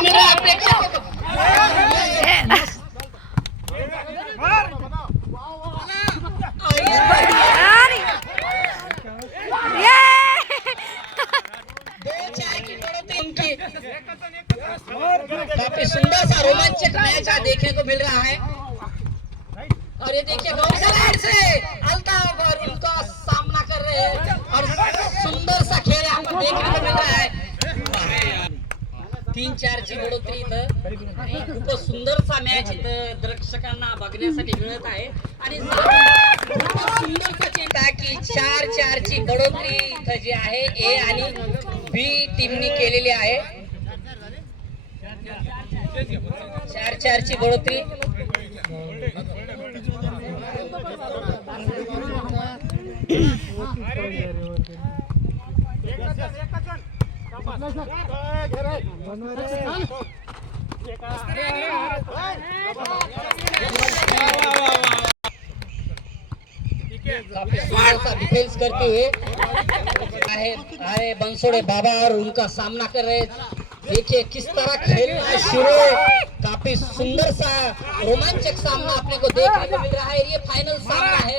को मिल रहा है प्रेक्षकों को। काफी सुंदर सा रोमांचक मैच देखने को मिल रहा है। और ये देखिए साइड से अल्ताफ और उनका सामना कर रहे हैं और सुंदर सा खेल यहाँ पर देखने को मिल रहा है। 3-4 ची बढोतरी इथं खूप सुंदर सा मॅच इथं दर्शकांना बघण्यासाठी मिळत आहे आणि खूप सुंदर सा चेंडू आहे की 4-4 ची बढोतरी इथं जी आहे ए आणि बी टीमनी केलेली आहे। 4-4 ची बढोतरी डिफेंस करते हुए आए बंसोड़े बाबा और उनका सामना कर रहे। देखिए किस तरह खेल रहा है शुरू। काफी सुंदर सा रोमांचक सामना अपने को देखने को मिल रहा है। ये फाइनल सामना है।